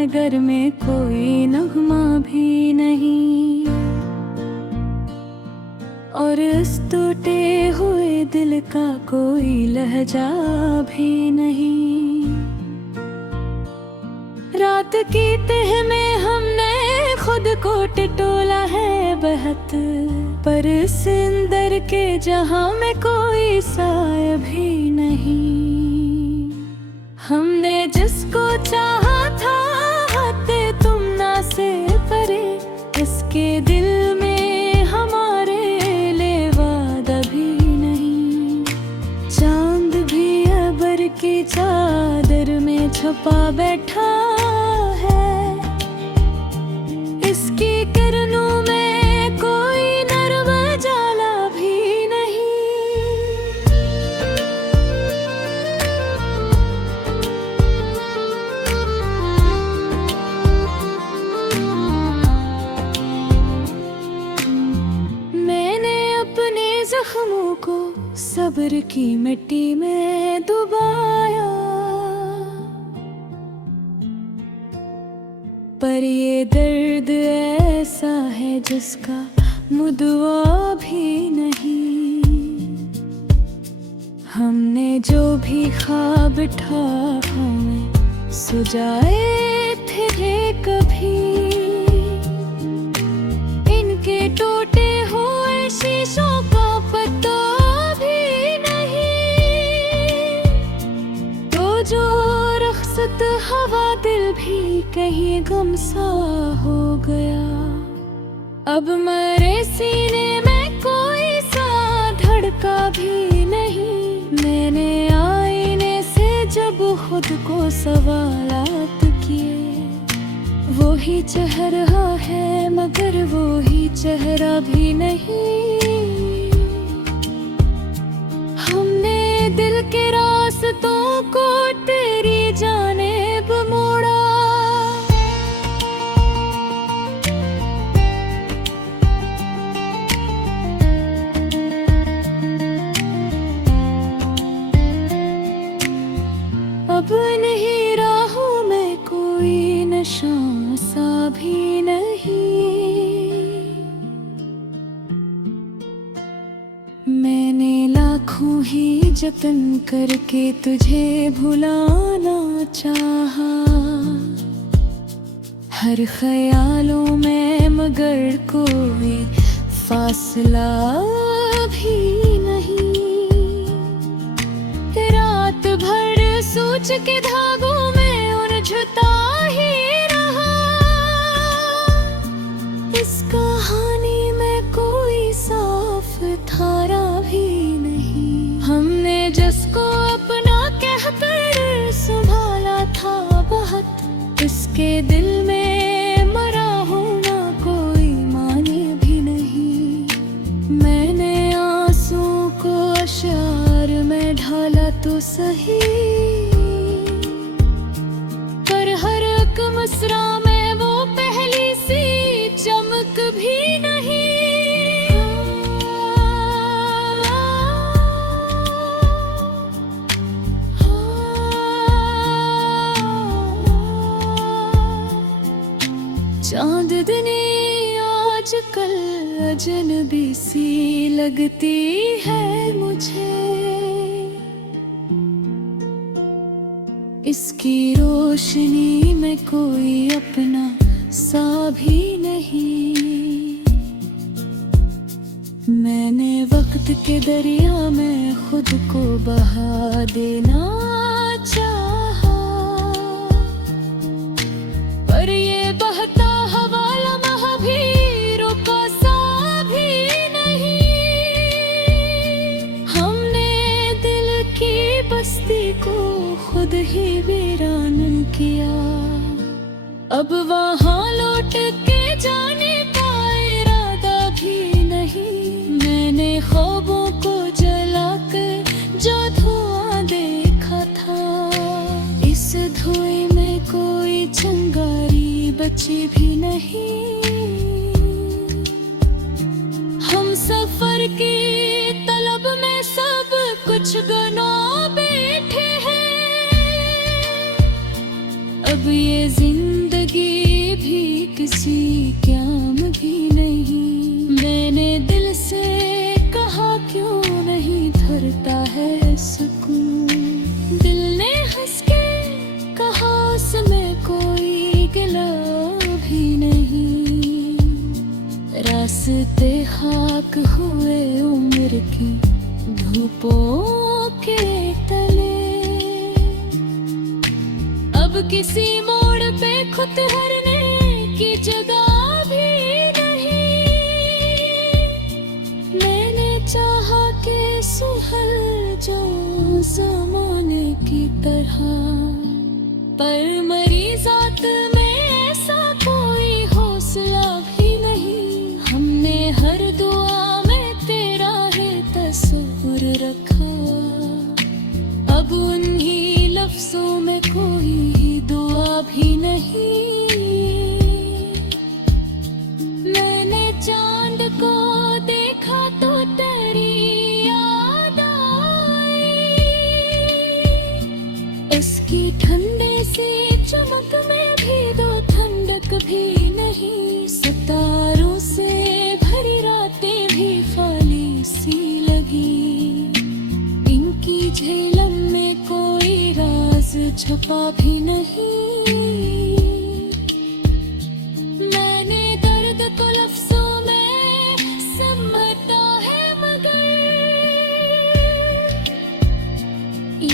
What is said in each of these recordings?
नगर में कोई नगमा भी नहीं, और इस टूटे हुए दिल का कोई लहजा भी नहीं। रात की तह में हमने खुद को टिटोला है बहत, पर इस अंदर के जहां में कोई साया भी नहीं। हमने जिसको चाहा था हाथे तुम ना से परे, इसके दिल में हमारे लिए वादा भी नहीं। चांद भी अबर की चादर में छुपा बैठा है, इसकी किरणों में कोई नरम जाला भी नहीं। मैंने अपने जख्मों को सब्र की मिट्टी में डुबाया, पर ये दर्द ऐसा है जिसका मुदवा भी नहीं। हमने जो भी ख्वाब ठाहा में सुजाए थे कभी, इनके टूटे हुए शीशों का पता भी नहीं। तो जो रख्सत हवा दिल भी कहीं गुमसा हो गया, अब मेरे सीने में कोई सा धड़का भी नहीं। मैंने आईने से जब खुद को सवालात किए, वो ही चेहरा है मगर वो ही चेहरा भी नहीं। हमने दिल के रास्तों को तेरी जानिब मोड़ा, अब नहीं राहों में कोई नशा सा भी नहीं। मैंने लाखों ही जतन करके तुझे भुलाना चाहा, हर ख्यालों में मगर कोई फासला भी नहीं। रात भर सोच के धागों में उलझता ही रहा, इस कहानी में कोई साफ धारा भी नहीं। हमने जिसको अपना कहकर संभाला था बहुत, इसके दिल में मरा होना कोई माने भी नहीं। मैंने आंसुओं को अशार में ढाला तो सही, पर हर एक मिसरा में वो पहली सी चमक भी नहीं। चांदनी आजकल अजनबी सी लगती है मुझे, इसकी रोशनी में कोई अपना सा भी नहीं। मैंने वक्त के दरिया में खुद को बहा देना चाहा, पर ये बहता हवा लम्हा भी रुका सा भी नहीं। हमने दिल की बस्ती को खुद ही वीरान किया, अब वहाँ लौट के जाने का इरादा भी नहीं। मैंने ख्वाबों को जलाकर जो धुआं देखा था, इस धुएं में कोई चिंगारी बची भी नहीं। हम सफर की तलब में सब कुछ गना बैठे हैं, अब ये जिंदगी खाक हुए उम्र की धूपों के तले। अब किसी मोड़ पे खुद हरने की जगह भी नहीं। मैंने चाहा कि सुहल जो ज़माने की तरह, पर मरी जात में ऐसा कोई हौसला भी नहीं। हमने हर दुआ में तेरा है तस्वीर रखा, अब उन्हीं लफ्जों में कोई दुआ भी नहीं। मैंने चांद को देखा तो तेरी याद आई, उसकी ठंडे सी चमक में भी दो ठंडक भी नहीं। सितारों से भरी रातें भी खाली सी लगी, इनकी झेलम में कोई राज छुपा भी नहीं। मैंने दर्द को लफ्जों में समझा है, मगर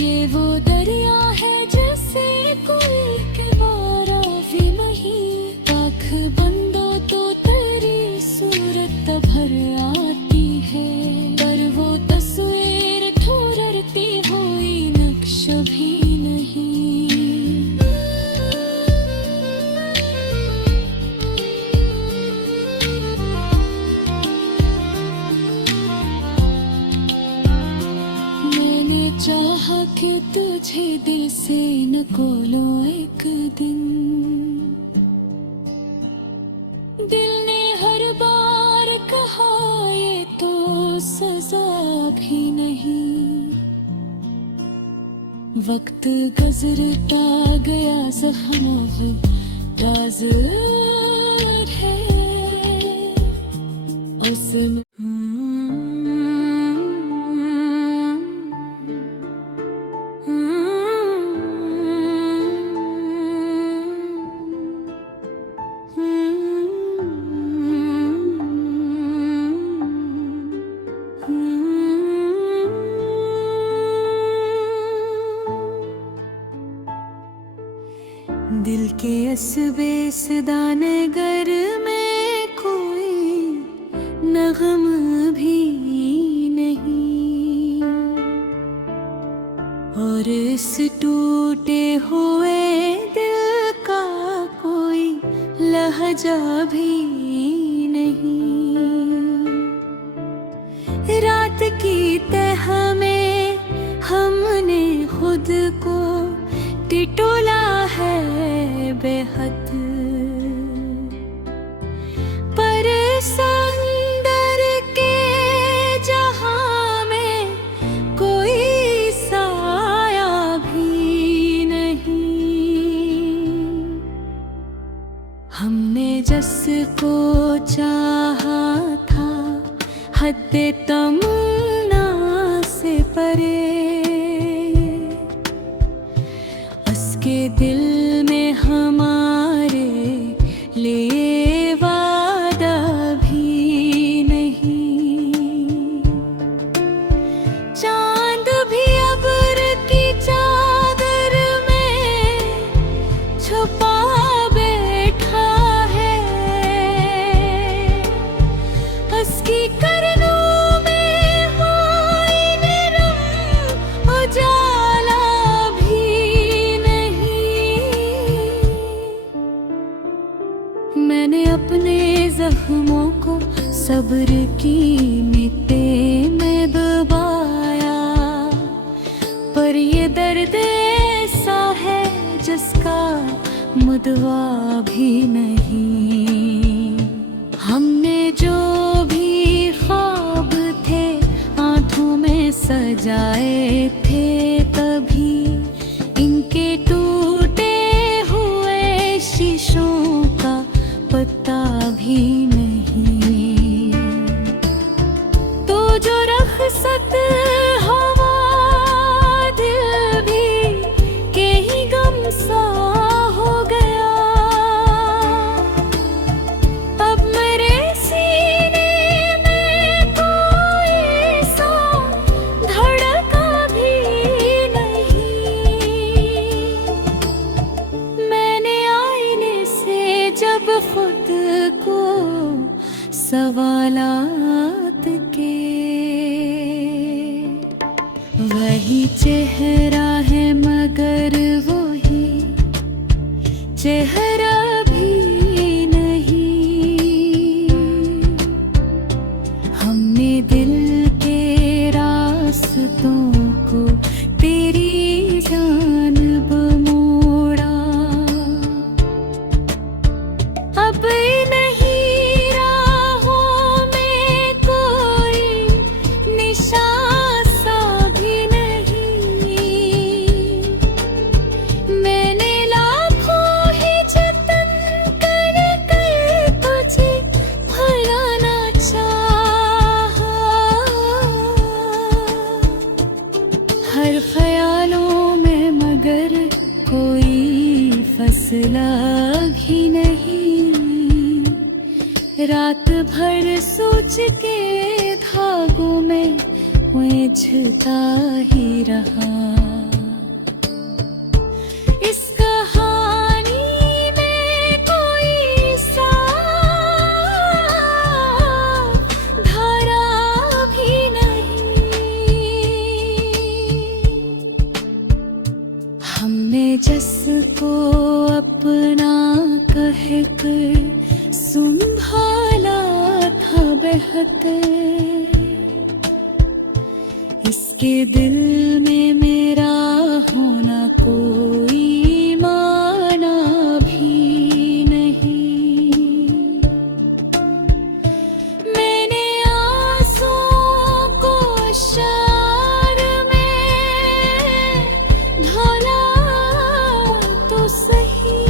ये वो दरिया है जैसे कोई किनारा भी नहीं। आँख बंदो तो तेरी सूरत भर आती है, पर वो तस्वीर ठुरती हुई नक्श भी नहीं। मैंने चाहा कि तुझे दिल से न खोलूं एक दिन, दिल ने हर बार कहा ये तो सजा भी नहीं। वक्त गुजरता गया, ज़ख्म ताज़र है उसमें। दिल के असबे सदानगर में कोई नगम भी नहीं, और इस टूटे हुए दिल का कोई लहजा भी नहीं। रात की तह में हमने खुद को टिटोला है बेहद, पर समंदर के जहां में कोई साया भी नहीं। हमने जिसको चाहा था हद तमन्ना से परे, उसके दिल में हमारे लिए वादा भी नहीं। चांद भी अब्र की चादर में छुपा बैठा है, उसकी करनों में कोई निरम उजाला मैंने अपने जख्मों को सब्र की मिट्टी में दबाया, पर ये दर्द ऐसा है जिसका मुदवा भी नहीं। हमने जो भी ख्वाब थे आंखों में सजाए थे, तभी इनके टूटे हुए शीशों का पता भी नहीं। तो जो रख्सत हवा दिल भी के ही गम सा हो गया, रात के। वही चेहरा है मगर वही चेहरा भी नहीं। हमने दिल के रास्तों को तेरी जानिब मोड़ा। अब नहीं राहों में कोई निशान सा भी नहीं। मैंने लाखों ही जतन कर कर तुझे भुलाना चाहा। हर ख्यालों में मगर कोई फैसला भी नहीं। रात भर सोच के धागों में उलझता ही रहा। इस कहानी में कोई साफ धारा भी नहीं। हमने जिसको अपना कहकर संभाला था बेहतर, इसके दिल में मेरा होना कोई माना भी नहीं। मैंने आंसुओं को शार में ढाला तो सही,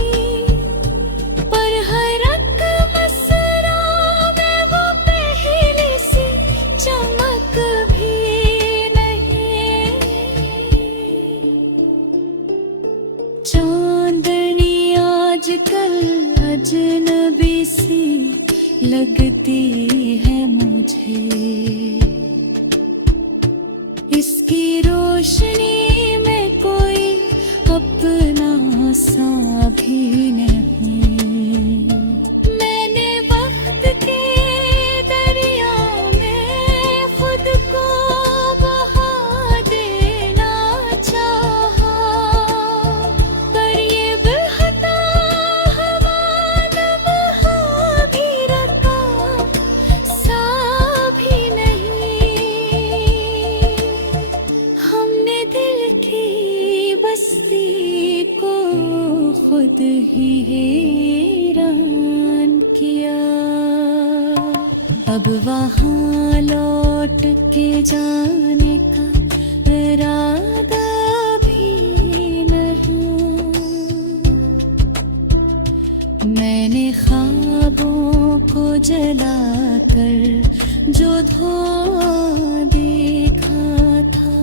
पर हर एक मसरा में वो पहले से चमक भी नहीं। चांदनी आजकल अजनबी सी लगती है मुझे। इसकी रोशनी में कोई अपना सा भी नहीं। मैंने वक्त के दरिया में खुद को बहा देना चाहा, पर ये बहता हवा नबहा भी रखा सा भी नहीं। हमने दिल की बस्ती को खुद ही हैरान किया। अब वहाँ लौट के जाने का इरादा भी नहीं। मैंने ख्वाबों को जलाकर जो धुआं देखा था,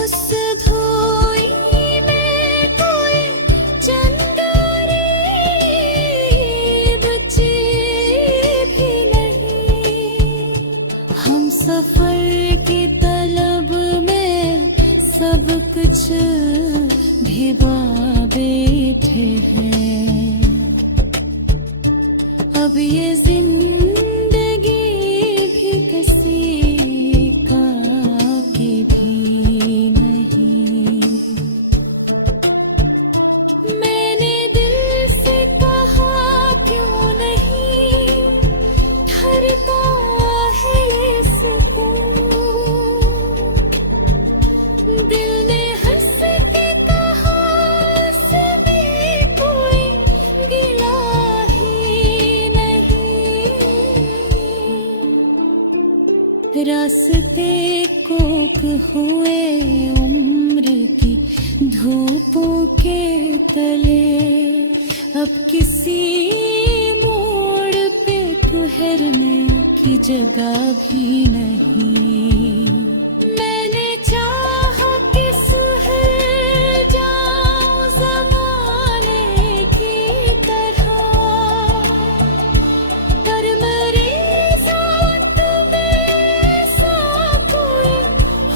उस धुएं में कोई चिंगारी बची भी नहीं। हम सफर की तलब में सब कुछ भिगो बैठे हैं। अब ये जिंदगी भी किसी काम की भी नहीं। मैंने दिल से कहा क्यों नहीं ठहरता है ये सुकून। दिल ने हंस के कहा इसमें कोई गिला ही नहीं। रास्ते कोक हुए उम्र की धूपों के तले। अब किसी मोड़ पे ठहरने की जगह भी नहीं। मैंने चाहा कि सुहर जाऊं ज़माने की तरह, पर मेरी ज़ात में सा कोई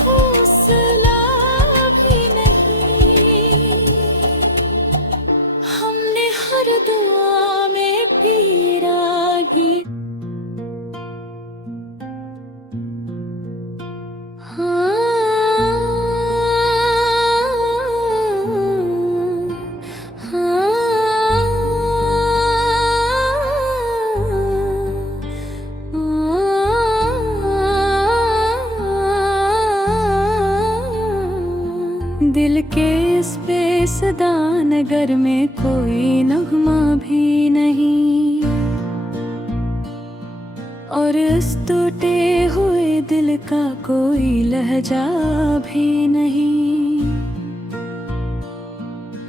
हौसला भी नहीं। हमने हर दुआ में पीरा ही सागर में कोई नगमा भी नहीं, और इस टूटे हुए दिल का कोई लहजा भी नहीं।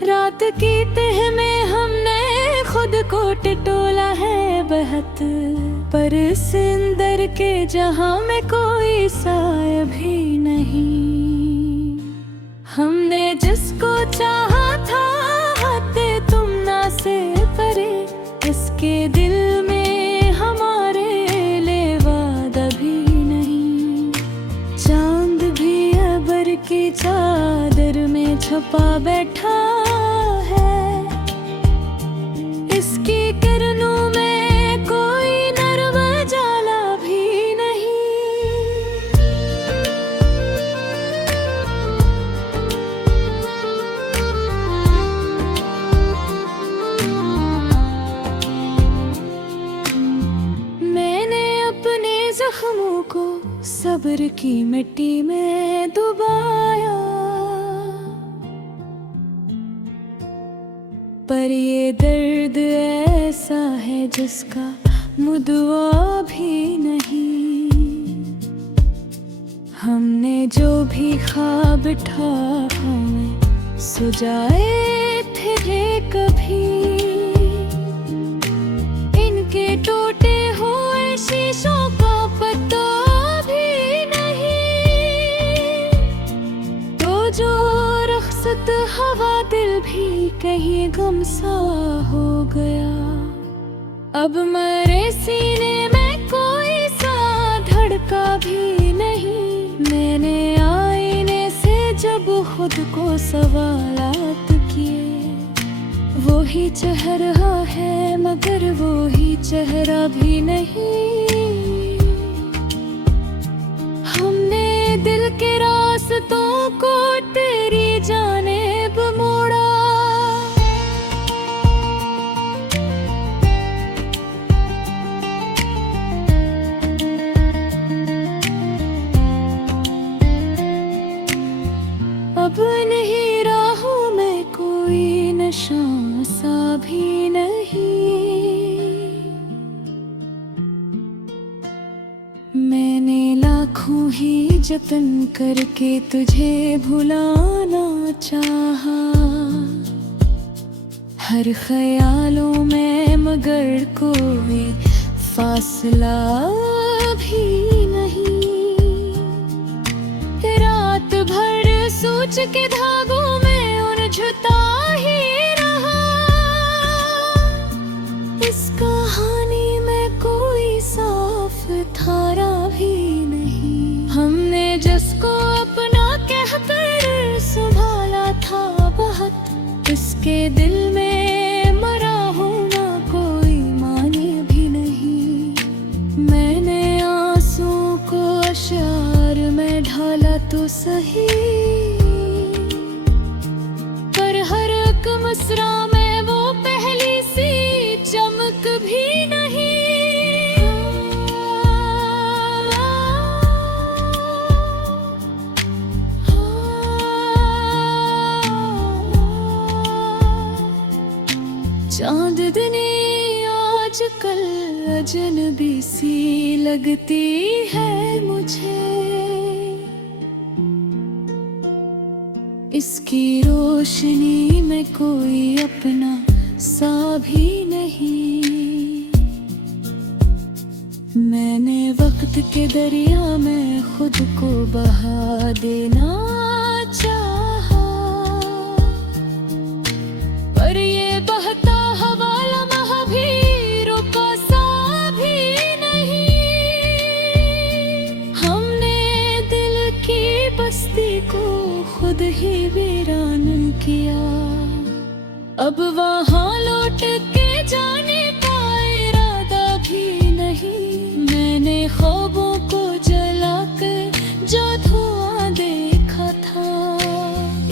रात की तह में हमने खुद को टिटोला है बहुत, पर इस अंदर के जहां में कोई साय भी नहीं। हमने जिसको चाहा था हाथे तुम ना से परे, इसके दिल में हमारे लिए वादा भी नहीं। चांद भी अबर की चादर में छुपा बैठा है, इसकी किरणों में कोई नरम जाला भी नहीं। मैंने अपने जख्मों को सब्र की मिट्टी में डुबाया, पर ये दर्द ऐसा है जिसका मुदवा भी नहीं। हमने जो भी ख्वाब ठाए सुजाए थे कभी, इनके टूटे हुए शीशों का पता भी नहीं। तो जो रख्सत हवा दिल भी कहीं गमसा हो गया, अब मेरे सीने में कोई सा धड़का भी नहीं। मैंने आईने से जब खुद को सवालात किए, वो ही चेहरा है मगर वो ही चेहरा भी नहीं। हमने दिल के रास्तों को तेरी जानिब मोड़ा, अब नहीं राहों में कोई नशा सा भी नहीं। मैंने लाखों ही जतन करके तुझे भुलाना चाहा, हर ख्यालों में मगर कोई फासला भी नहीं। रात भर सोच के धागों में उलझता ही रहा, इस कहानी में कोई साफ धारा भी नहीं। हमने जिसको अपना कहकर संभाला था बहुत, इसके दिल में मरा होना कोई माने भी नहीं। मैंने आंसुओं को अश्यार में ढाला तो सही, पर हर एक मिसरा में वो पहली सी चमक भी नहीं। चांदनी आजकल अजनबी सी लगती है मुझे, इसकी रोशनी में कोई अपना सा भी नहीं। मैंने वक्त के दरिया में खुद को बहा देना चाहा, पर ये बहता हवा लम्हा भी रुका सा भी नहीं। हमने दिल की बस्ती को खुद ही वीरान किया, अब वहाँ लौट के जाने का इरादा भी नहीं। मैंने ख्वाबों को जलाकर जो धुआं देखा था,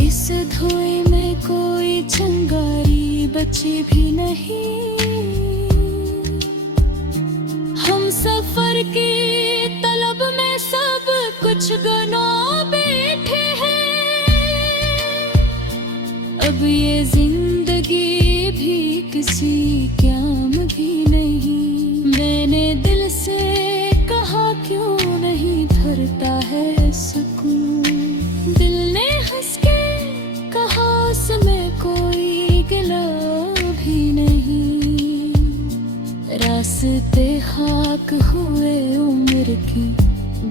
इस धुएं में कोई चिंगारी बची भी नहीं। हम सफर की तलब में सब कुछ गना बैठे हैं, अब ये जिंदगी किसी काम भी नहीं। मैंने दिल से कहा क्यों नहीं धरता है सुकून। दिल ने हंस के कहा उसमें कोई गिला भी नहीं। रास्ते खाक हुए उम्र की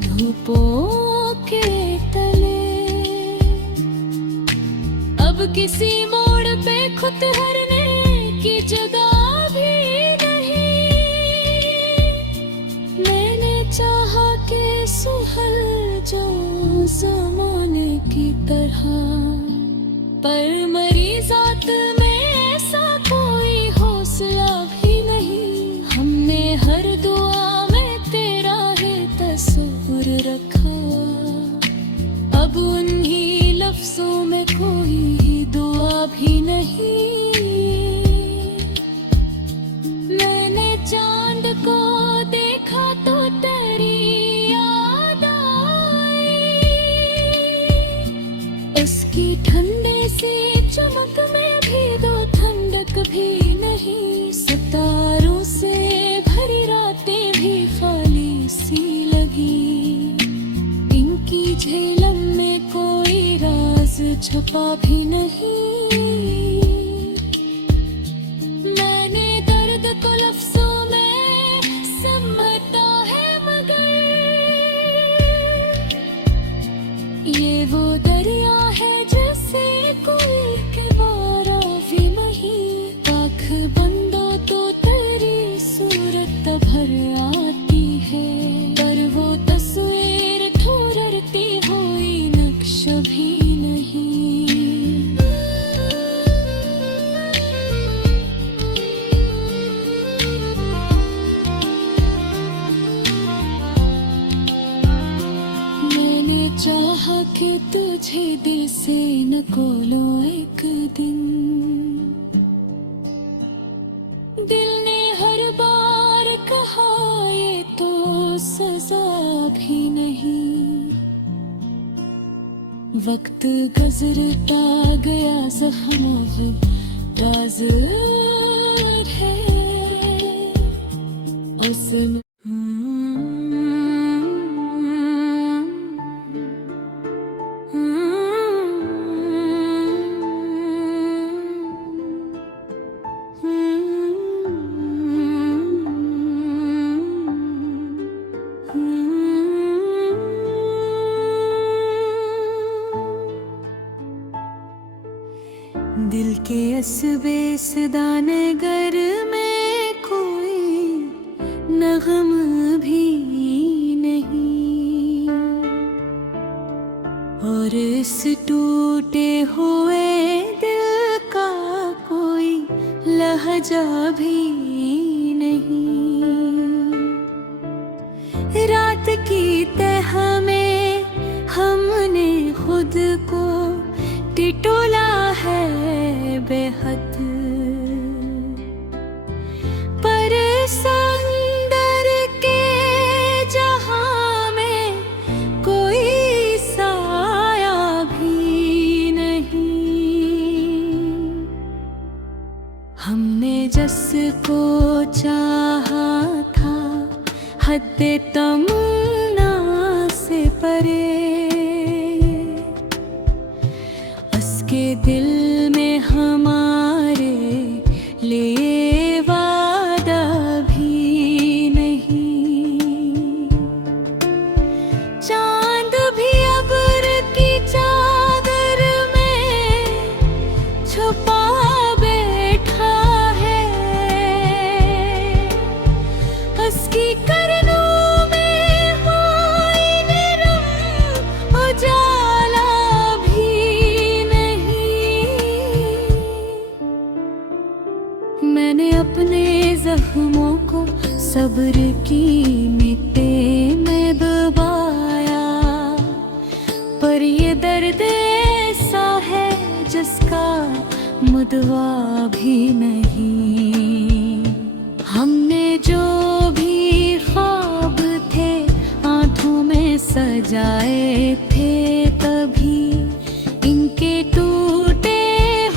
धूपों के तले। अब किसी मोड़ पे खुद हरने की जगह भी नहीं। मैंने चाहा कि सुहल जो ज़माने की तरह, पर मरी जात में ऐसा कोई हौसला भी नहीं। हमने हर दुआ में तेरा ही तस्वीर रखा। अब उन्हीं लफ्जों में कोई दुआ भी नहीं। मैंने चांद को देखा तो तेरी याद आई। उसकी ठंडे सी चमक में भी दो ठंडक भी नहीं। सितारों से भरी रातें भी खाली सी लगी। इनकी झेलम में कोई राज छुपा भी नहीं। मैंने दर्द को लफ्जों में समझता है मगर ये वो दरिया है जैसे कोई किनारा भी नहीं। आँख बंदो तो तेरी सूरत भर आती है, पर वो तस्वीर ठुरती हुई नक्श भी नहीं। मैंने चाहा कि तुझे दिल से न कोलो एक दिन। दिल ने हर बार कहा ये तो सजा भी नहीं। वक्त गुजरता गया ज़ख्म राज है उसमें। दिल के असबे सदाने घर में कोई नगम भी नहीं। और इस टूटे हुए दिल का कोई लहजा भी नहीं। रात की तह में हमने खुद को टिटोला है बेहद, पर समंदर के जहां में कोई साया भी नहीं। हमने जिसको चाहा था हद तमन्ना से परे, उसके दिल में हमारे लिए वादा भी नहीं। चांद भी अब्र की चादर में छुपा बैठा है, उसकी करनों में कोई निरम उजाला भी नहीं। मैंने अपने जख्मों को सब्र की मिट्टी में दबाया, पर ये दर्द ऐसा है जिसका मुदवा भी नहीं। हमने जो भी ख्वाब थे आंखों में सजाए थे, तभी इनके टूटे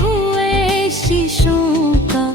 हुए शीशों का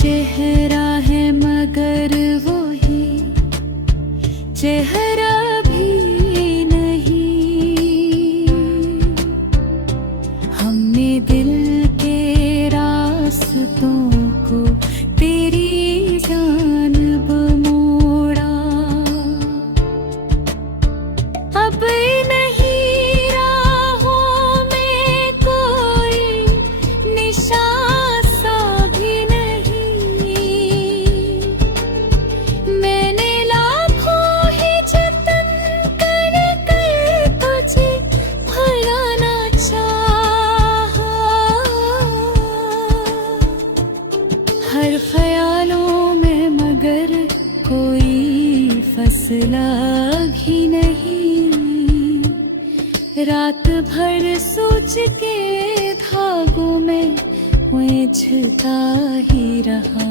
चेहरा है मगर वो ही चेहरा भी नहीं। हमने दिल के रास्तों को तेरी जानिब मोड़ा। अब नहीं राहों में कोई निशान सा भी नहीं। मैंने लाखों ही जतन कर तुझे भुलाना चाहा। हर ख्यालों में मगर कोई फैसला भी नहीं। रात भर सोच के धागों में उलझता ही रहा।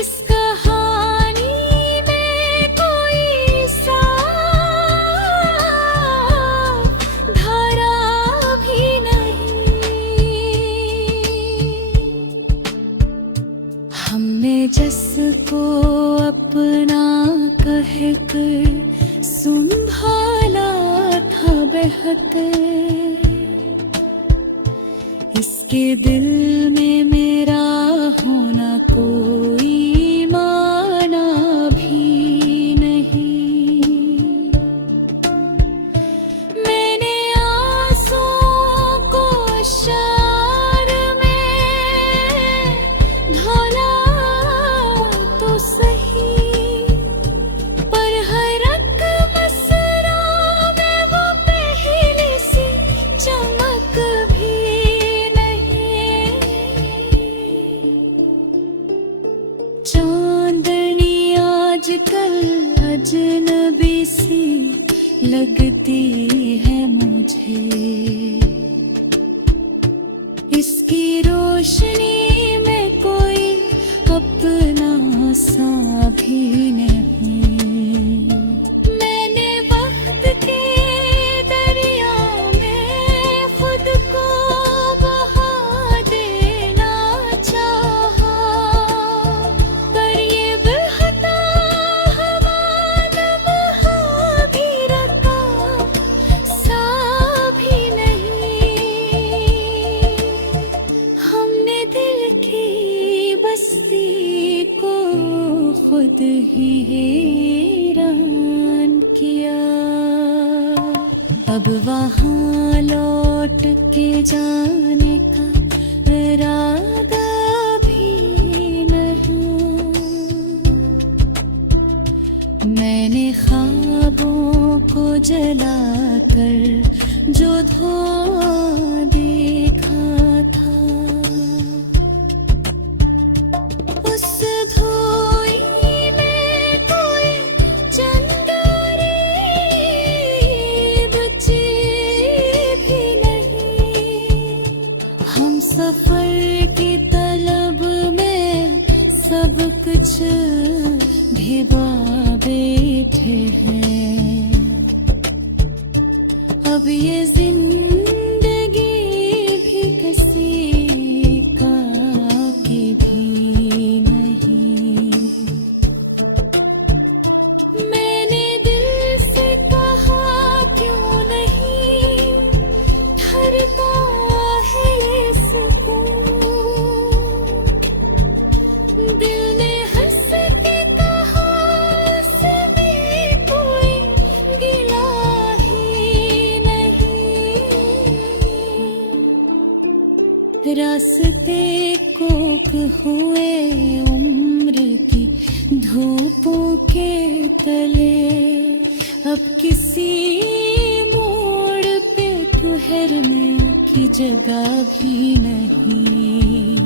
इस कहानी में कोई साफ धारा भी नहीं। हमने जिसको अपना कहकर संभाला था बेहतर, इसके दिल में मेरा होना कोई माना भी नहीं। मैंने आंसुओं को शार में ढाला तो सही, पर हर एक मसरा में वो पहले सी चमक भी नहीं। चांदनी आजकल अजनबी सी लगती है मुझे। इसकी रोशनी में कोई अपना सा भी नहीं। मैंने वक्त के दरिया में खुद को बहा देना चाहा, पर ये बहता हवा लम्हा भी रखा सा भी नहीं। हमने दिल की बस्ती को खुद ही हैरान किया। अब वहाँ लौट के जाने का इरादा भी नहीं। मैंने ख्वाबों को जलाकर जो धुआं देखा था, उस धुएं में कोई चंगारी बची भी नहीं। हम सफर की तलब में सब कुछ भिगा बैठे हैं। अब ये जिंदगी भी किसी काम की भी नहीं। मैंने दिल से कहा क्यों नहीं ठहरता है ये सुकून। दिल ने हंस के कहा उसमें कोई गिला ही नहीं। रास्ते कोक हुए उम्र की धूपों के तले। अब किसी मोड़ पे ठहरने की जगह भी नहीं।